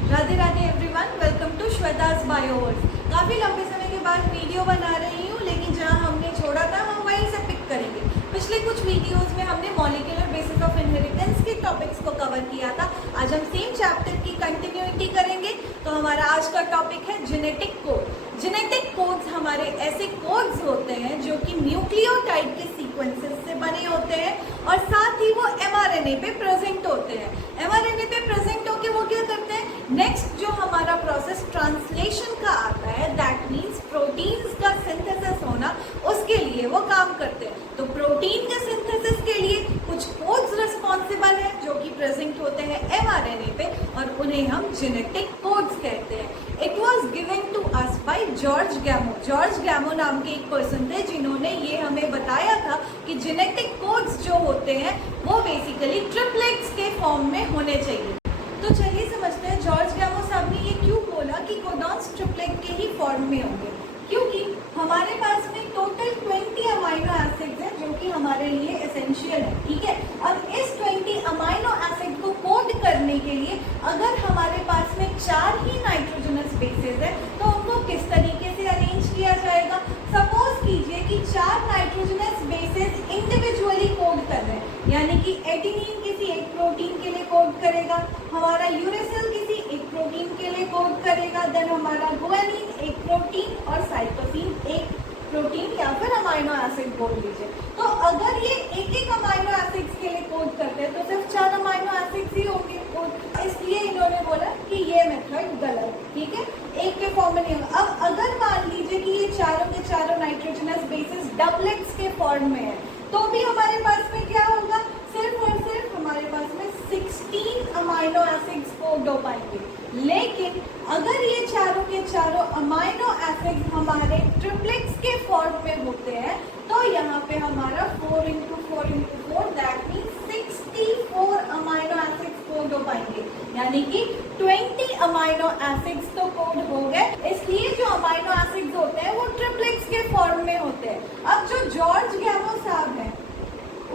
Radhe Radhe everyone, welcome to Shweta's Bioworld. काफ़ी लंबे समय के बाद वीडियो बना रही हूँ, लेकिन जहाँ हमने छोड़ा था हम वहीं से पिक करेंगे। पिछले कुछ वीडियोस में हमने मॉलिक्यूलर बेसिस ऑफ इनहेरिटेंस के टॉपिक्स को कवर किया था। आज हम सेम चैप्टर की कंटिन्यूटी करेंगे। तो हमारा आज का टॉपिक है जेनेटिक कोड। जेनेटिक कोड्स हमारे ऐसे कोड्स होते हैं जो कि न्यूक्लियोटाइड के सीक्वेंसेस से बने होते हैं और साथ ही वो एमआरएनए पे प्रेजेंट होते हैं। एमआरएनए पे प्रेजेंट होके वो क्या करते हैं, नेक्स्ट जो हमारा प्रोसेस ट्रांसलेशन का आता है, दैट मीन्स प्रोटीन्स का सिंथेसिस होना, उसके लिए वो काम करते हैं। तो प्रोटीन के सिंथेसिस के लिए कुछ कोड्स रिस्पॉन्सिबल है जो कि प्रेजेंट होते हैं एमआरएनए पे और उन्हें हम जेनेटिक कोड्स कहते हैं। It was given to us by George Gamow. George Gamow नाम के एक पर्सन थे जिन्होंने ये हमें बताया था कि जेनेटिक कोड्स जो होते हैं वो बेसिकली ट्रिपलेट्स के फॉर्म में होने चाहिए। तो चलिए समझते हैं जॉर्ज गैमो साहब ने ये क्यों बोला कि कोडॉन्स ट्रिपलेट के ही फॉर्म में होंगे। क्योंकि हमारे पास में टोटल 20 अमाइनो एसिड्स हैं जो कि हमारे लिए एसेंशियल है, ठीक है। अब इस 20 अमाइनो एसिड को कोड करने के लिए अगर हमारे पास में 4 ही नाइट्रोजनस बेसेस है तो उनको किस तरीके से अरेंज किया जाएगा। सपोज कीजिए कि 4 नाइट्रोजनस बेसेस इंडिविजुअली कोड कर रहे हैं, यानी कि एडेनिन किसी एक प्रोटीन के लिए कोड करेगा, हमारा यूरेसिल किसी एक प्रोटीन के लिए कोड करेगा, देन हमारा गुआनिन एक प्रोटीन और साइटोसिन एक प्रोटीन या फिर अमाइनो एसिड बोल लीजिए। तो अगर ये एक एक अमाइनो एसिड्स के लिए कोड करते हैं तो सिर्फ 4 अमाइनो एसिड्स ही होंगे कोड। इसलिए इन्होंने बोला कि ये मेथड गलत, ठीक है, एक के फॉर्म में नहीं होगा। अब अगर मान लीजिए कि ये चारों के चारों नाइट्रोजनस बेसिस डबलेट्स के फॉर्म में है तो भी हमारे पास में क्या होगा, सिर्फ और सिर्फ हमारे पास में 16 अमाइनो एसिड्स कोड हो पाएंगे। लेकिन अगर ये चारों के चारों अमाइनो एसिड्स हमारे ट्रिपलेट्स के फॉर्म में होते हैं तो यहाँ पे हमारा 4 × 4 × 4 that means 64 amino acids code हो पाएंगे, यानी कि 20 अमाइनो एसिड्स तो कोड हो गए। इसलिए जो अमाइनो एसिड्स होते हैं वो ट्रिपलेट्स के फॉर्म में होते हैं। अब जो जॉर्ज गैमो साहब हैं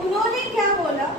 उन्होंने क्या बोला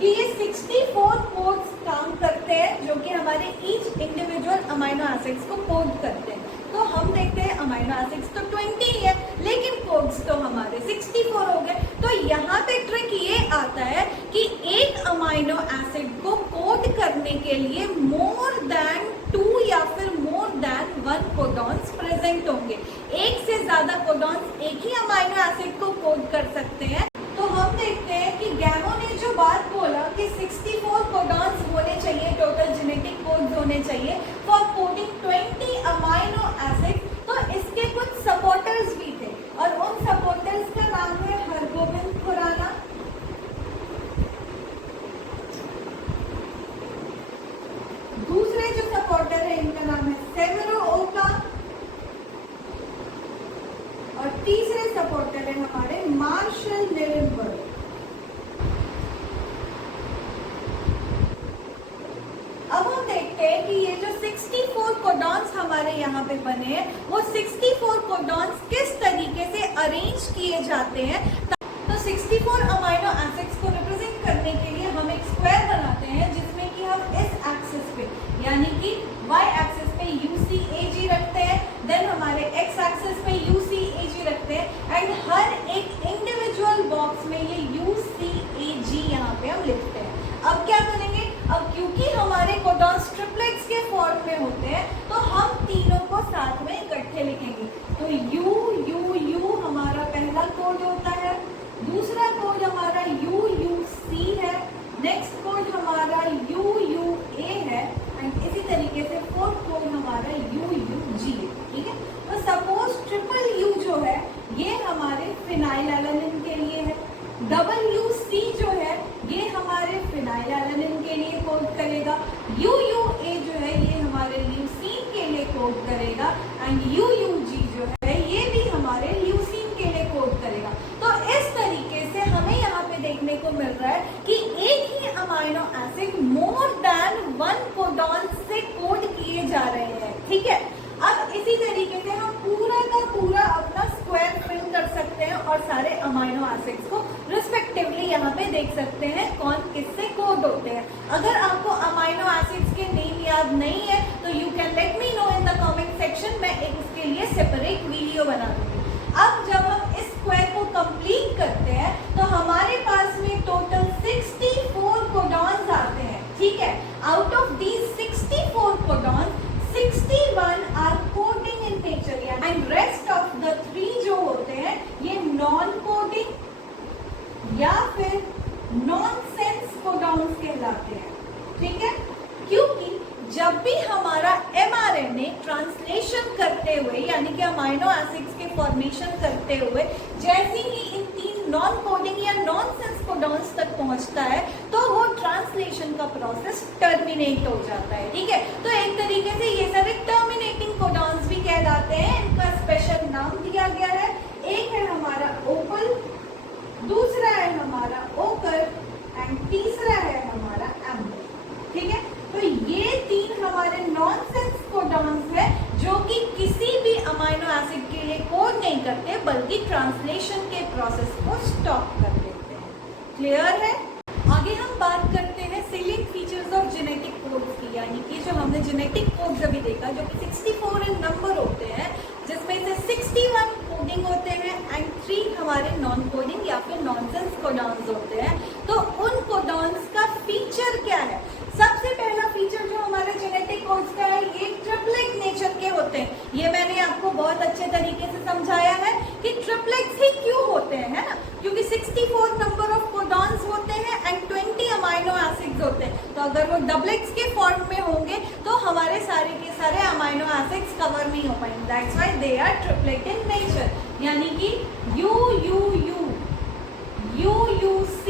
कि ये 64 कोड्स काम करते हैं जो कि हमारे ईच इंडिविजुअल अमाइनो एसिड्स को कोड करते हैं। तो हम देखते हैं अमाइनो एसिड्स तो 20 ही है लेकिन कोड्स तो हमारे 64 हो गए। तो यहाँ पे ट्रिक ये आता है कि एक अमाइनो एसिड को कोड करने के लिए मोर देन 2 या फिर मोर देन 1 कोडॉन्स प्रेजेंट होंगे। एक से ज्यादा कोडॉन्स एक ही अमाइनो एसिड को कोड कर सकते हैं। तो हम देखते हैं कि गैमो ने जो बात बोला कि 64 कोडॉन्स होने चाहिए, टोटल जेनेटिक कोड्स होने चाहिए फॉर कोडिंग 20 अमाइनो एसिड, तो इसके कुछ सपोर्टर्स भी थे और उन सपोर्टर्स का नाम है हरगोबिंद खुराना, दूसरे जो सपोर्टर है इनका नाम है सेवेरो ओका और तीसरे सपोर्टर है हमारे मार्शल निरेनबर्ग। अब हम देखते हैं कि ये जो 64 कोडॉन्स हमारे यहाँ पे बने हैं वो 64 कोडॉन्स किस तरीके से अरेंज किए जाते हैं। तो 64 अमाइनो एसिड्स को रिप्रेजेंट करने के लिए हम एक स्क्वायर बनाते हैं जिसमें कि हम इस एक्सिस पे यानी कि y एक्सिस पे UCAG रखते हैं, देन हमारे x एक्सिस पे UCAG रखते हैं एंड हर एक इंडिविजुअल बॉक्स में ये UCAG यहाँ पे हम लिखते हैं। अब क्या करेंगे, अब क्योंकि हमारे कोडॉन्स ट्रिपलेट्स के फॉर्म में होते हैं तो हम तीनों को साथ में इकट्ठे लिखेंगे। तो U हमारा पहला कोड होता है, दूसरा कोड हमारा UUC है, नेक्स्ट कोड हमारा UUA है एंड इसी तरीके से फोर्थ कोड हमारा UUG है, ठीक है। तो सपोज ट्रिपल U जो है ये हमारे फिनाइलएलानिन के लिए है, WC जो है ये हमारे फिनाइलएलानिन के लिए कोड करेगा, UUA जो है ये हमारे ल्यूसीन के लिए कोड करेगा एंड UUG जो है ये भी हमारे ल्यूसीन के लिए कोड करेगा। तो इस तरीके से हमें यहाँ पे देखने को मिल रहा है कि एक ही amino acid more than 1 codon से कोड किए जा रहे हैं, ठीक है। अब इसी तरीके से हम पूरा का पूरा अपना स्क्वायर फिल कर सकते हैं और सारे अमाइनो एसिड्स को रिस्पेक्टिवली यहाँ पे देख सकते हैं कौन किससे कोड कोड होते हैं। अगर आपको अमाइनो एसिड्स के नेम याद नहीं है तो you can let me know in the comment section, मैं एक उसके लिए सेपरेट वीडियो बना दूंगी। अब जब हम इस स्क्वायर को कंप्लीट करते हैं तो हमारे पास में टोटल 64 कोडॉन्स आते हैं, ठीक है। Out of these 64 codons 61 are coding in nature and rest of the 3 जो होते हैं ये नॉन कोडिंग या फिर नॉनसेंस कोडॉन्स कहलाते हैं, ठीक है। क्योंकि जब भी हमारा mRNA ट्रांसलेशन करते हुए यानी कि अमाइनो एसिड्स के फॉर्मेशन करते हुए जैसे ही इन 3 नॉन कोडिंग या नॉनसेंस कोडॉन्स तक पहुंचता है तो वो ट्रांसलेशन का प्रोसेस टर्मिनेट हो जाता है, ठीक है। तो एक तरीके से ये सारे टर्मिनेटिंग कोडॉन्स भी कहलाते हैं, इनका स्पेशल नाम दिया गया है। एक है हमारा ओपल, दूसरा है हमारा ओकर एंड तीसरा है हमारा एम्बर, ठीक है। तो ये 3 हमारे नॉनसेंस कोडॉन्स है जो कि किसी भी अमाइनो एसिड के लिए कोड नहीं करते बल्कि ट्रांसलेशन के प्रोसेस को स्टॉप कर देते हैं। क्लियर है? आगे हम बात करते हैं salient features of genetic codes की, यानी कि जो हमने जेनेटिक कोड्स अभी देखा जो कि 64 इन नंबर होते हैं, जिसमें से 61 कोडिंग होते हैं एंड 3 हमारे नॉन कोडिंग या फिर नॉनसेंस कोडॉन्स होते हैं। तो उन कोडॉन्स का फीचर क्या है? सबसे पहला फीचर जो हमारे जेनेटिक कोड्स का है ये ट्रिपलेट नेचर के होते हैं। ये मैंने आपको बहुत अच्छे तरीके से समझाया है कि ट्रिपलेट्स ही क्यों होते हैं, है ना, क्योंकि 64 नंबर ऑफ कोडॉन्स होते हैं एंड 20 अमाइनो एसिड्स होते हैं। तो अगर वो डबलेट्स के फॉर्म में होंगे तो हमारे सारे के सारे अमाइनो एसिड्स कवर नहीं हो पाएंगे। That's why they are triplet in nature, यानी कि UUU, UUC,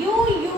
UUA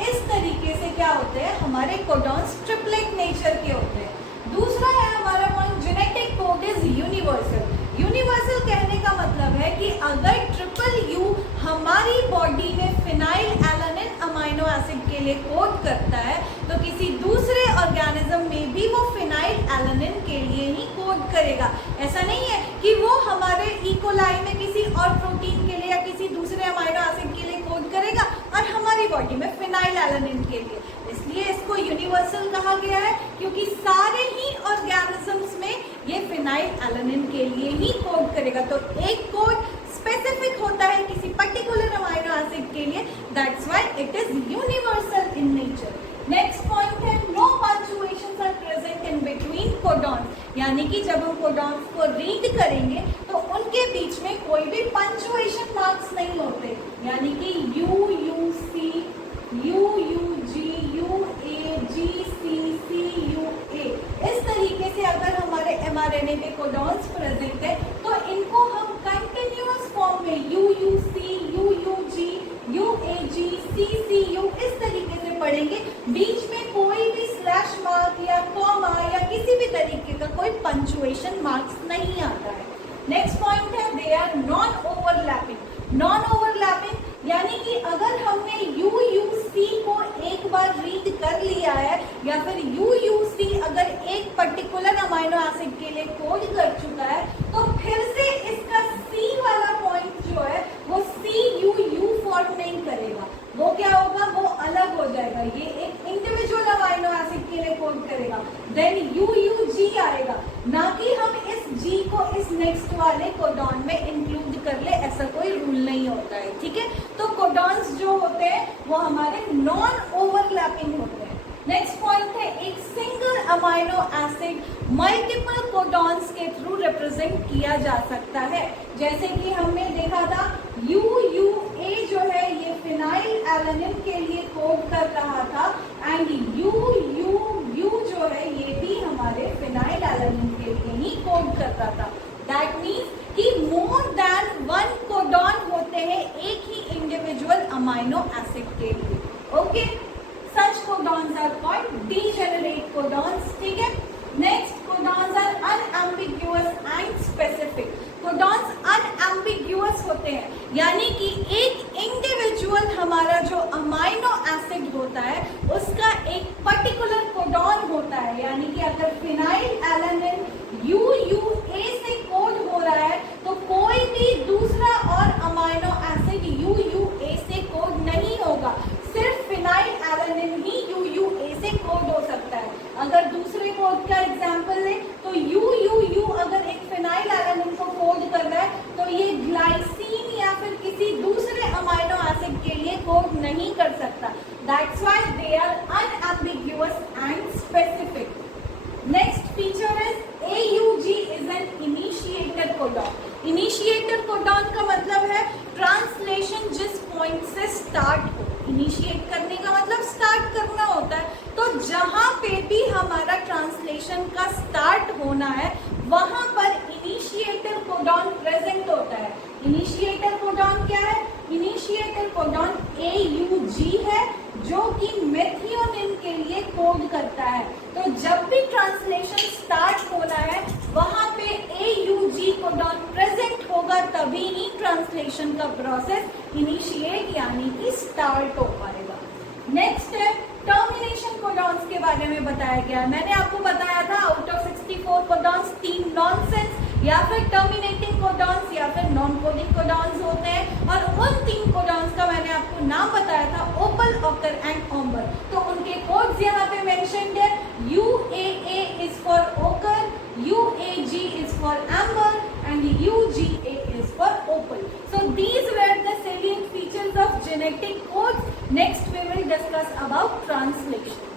इस तरीके से क्या होते हैं हमारे कोडॉन्स ट्रिपलेट नेचर के होते हैं। दूसरा है हमारा point genetic code is universal. Universal कहने का मतलब है कि अगर ट्रिपल यू हमारी बॉडी में फिनाइल एलानिन अमाइनो एसिड के लिए कोड करता है तो किसी दूसरे ऑर्गेनिज्म में भी वो फिनाइल एलानिन के लिए ही कोड करेगा। ऐसा नहीं है कि वो हमारे इकोलाई में किसी और प्रोटीन के लिए या किसी दूसरे अमाइनो एसिड के लिए कोड करेगा और हमारी बॉडी में फिनाइल एलानिन के लिए। इसलिए इसको यूनिवर्सल कहा गया है क्योंकि सारे ही ऑर्गेनिजम्स में ये फिनाइल एलानिन के लिए ही कोड करेगा। तो एक कोड स्पेसिफिक होता है किसी पर्टिकुलर अमाइनो एसिड के लिए, that's why it is universal in nature. Next point है no punctuations are present in between codons, यानी कि जब हम कोडॉन्स को रीड करेंगे तो उनके बीच में कोई भी पंक्चुएशन मार्क्स नहीं होते, यानी कि UUC, UUG, UAG, CCUA इस तरीके से अगर हमारे mRNA पे कोडॉन्स प्रेजेंट है तो इनको हम कंटिन्यूअस फॉर्म में UUC, UUG, UAG, CCU इस तरीके से पढ़ेंगे। बीच में कोई भी स्लैश मार्क या कॉमा या किसी भी तरीके का कोई पंक्चुएशन मार्क्स नहीं आता है। नेक्स्ट पॉइंट है they are non overlapping. Non overlapping यानी कि अगर हमने UUC को एक बार रीड कर लिया है या फिर UUC अगर एक पर्टिकुलर अमाइनो एसिड के लिए कोड कर चुका है तो फिर से इसका C वाला पॉइंट जो है वो CUU फॉर्म नहीं करेगा, वो क्या होगा, वो अलग हो जाएगा। ये एक इंडिविजुअल अमाइनो एसिड के लिए कोड करेगा, देन UUG आएगा, ना कि हम इस G को इस नेक्स्ट वाले कोडॉन में इंक्लूड कर ले, ऐसा कोई रूल नहीं होता है, ठीक है। तो कोडॉन्स जो होते हैं वो हमारे नॉन ओवरलैपिंग होते हैं। नेक्स्ट पॉइंट है एक single amino acid multiple codons के थ्रू रिप्रेजेंट किया जा सकता है। जैसे कि हमने देखा था UUA जो है ये फिनाइल एलानिन के लिए कोड कर रहा था एंड UUU जो है ये भी हमारे फिनाइल एलानिन के लिए ही कोड कर रहा था। दैट मीन्स कि मोर देन 1 कोडॉन होते हैं एक ही इंडिविजुअल अमाइनो एसिड के लिए। Okay, such codons are called degenerate codons, ठीक है। Next codons are unambiguous and specific. Codons unambiguous होते हैं यानी कि एक इंडिविजुअल हमारा जो अमाइनो एसिड होता है उसका एक पर्टिकुलर कोडॉन होता है, यानी कि अगर फिनाइल एलानिन UUA से कोड हो रहा है तो कोई भी दूसरा और अमाइनो एसिड UUA से कोड नहीं होगा, सिर्फ फिनाइल होना है वहां पर इनिशिएटर कोडॉन प्रेजेंट होता है। इनिशिएटर कोडॉन क्या है? इनिशिएटर कोडॉन AUG है जो कि मेथियोनिन के लिए कोड करता है। तो जब भी ट्रांसलेशन स्टार्ट होना है वहां पे AUG कोडॉन प्रेजेंट होगा, तभी ही ट्रांसलेशन का प्रोसेस इनिशिएट यानी कि स्टार्ट हो पाएगा। नेक्स्ट है टर्मिनेशन कोडॉन्स के बारे में बताया गया। मैंने आपको बताया था आउट ऑफ 64 कोडॉन्स 3 नॉनसेंस या फिर टर्मिनेटिंग कोडॉन्स या फिर नॉन कोडिंग कोडॉन्स होते हैं, और उन 3 कोडॉन्स का मैंने आपको नाम बताया था ओपल, ऑकर एंड ऑम्बर। तो उनके कोड्स यहाँ पे मेंशन्ड है। UAA is for ochre, UAG is for amber and UGA is for opal. So these were the salient features of genetic codes. Next we will discuss about translation.